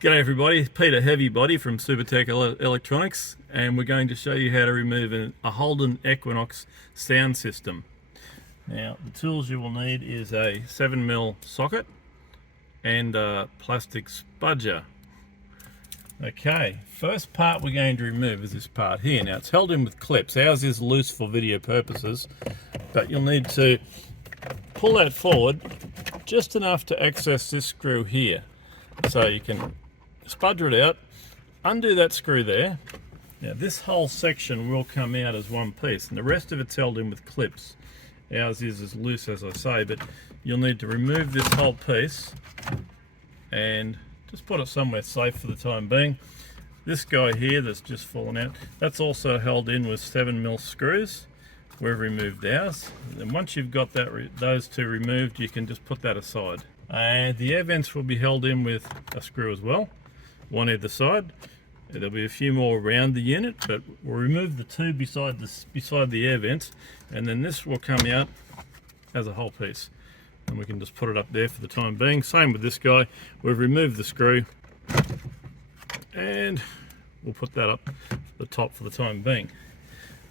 G'day everybody, Peter Heavybody from Supertech Electronics, and we're going to show you how to remove a Holden Equinox sound system. Now the tools you will need is a 7mm socket and a plastic spudger. Okay, first part we're going to remove is this part here. Now it's held in with clips. Ours is loose for video purposes, but you'll need to pull that forward just enough to access this screw here. So you can spudger it out, undo that screw there. Now this whole section will come out as one piece and the rest of it's held in with clips. Ours is as loose as I say, but you'll need to remove this whole piece and just put it somewhere safe for the time being. This guy here that's just fallen out, that's also held in with 7mm screws. We've removed ours. And once you've got those two removed, you can just put that aside. And the air vents will be held in with a screw as well, one either side. There'll be a few more around the unit, but we'll remove the two beside the air vents, and then this will come out as a whole piece. And we can just put it up there for the time being. Same with this guy. We've removed the screw, and we'll put that up the top for the time being.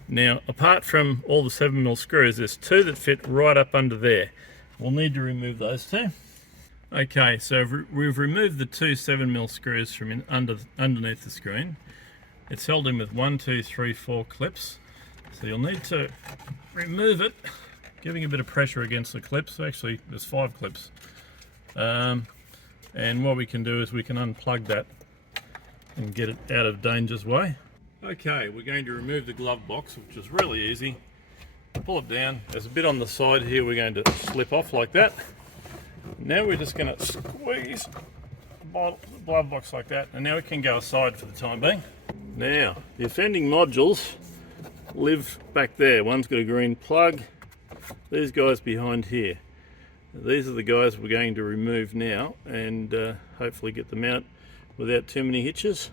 Now, apart from all the 7mm screws, there's two that fit right up under there. We'll need to remove those two. Okay, so we've removed the two 7mm screws from underneath the screen. It's held in with 1, 2, 3, 4 clips. So you'll need to remove it, giving a bit of pressure against the clips. Actually, there's 5 clips. And what we can do is we can unplug that and get it out of danger's way. Okay, we're going to remove the glove box, which is really easy. Pull it down. There's a bit on the side here we're going to slip off like that. Now we're just going to squeeze the glove box like that, and now it can go aside for the time being. Now, the offending modules live back there. One's got a green plug. These guys behind here. These are the guys we're going to remove now and hopefully get them out without too many hitches.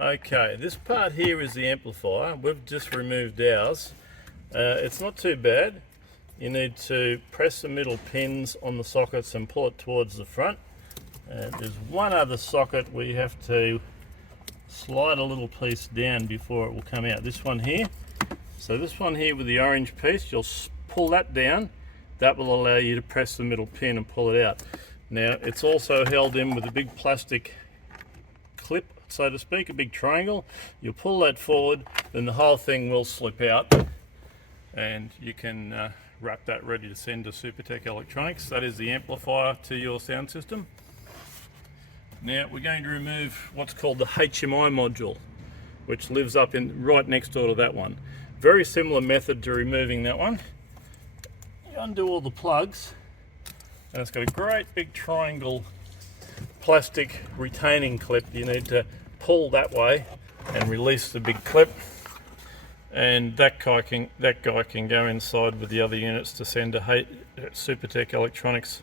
Okay, this part here is the amplifier. We've just removed ours. It's not too bad. You need to press the middle pins on the sockets and pull it towards the front. There's one other socket where you have to slide a little piece down before it will come out. This one here. So this one here with the orange piece, you'll pull that down. That will allow you to press the middle pin and pull it out. Now it's also held in with a big plastic clip, so to speak, a big triangle. You'll pull that forward, then the whole thing will slip out, and you can wrap that ready to send to Supertech Electronics. That is the amplifier to your sound system. Now we're going to remove what's called the HMI module, which lives up in right next door to that one. Very similar method to removing that one. You undo all the plugs, and it's got a great big triangle plastic retaining clip. You need to pull that way and release the big clip, and that guy can go inside with the other units to send to Supertech Electronics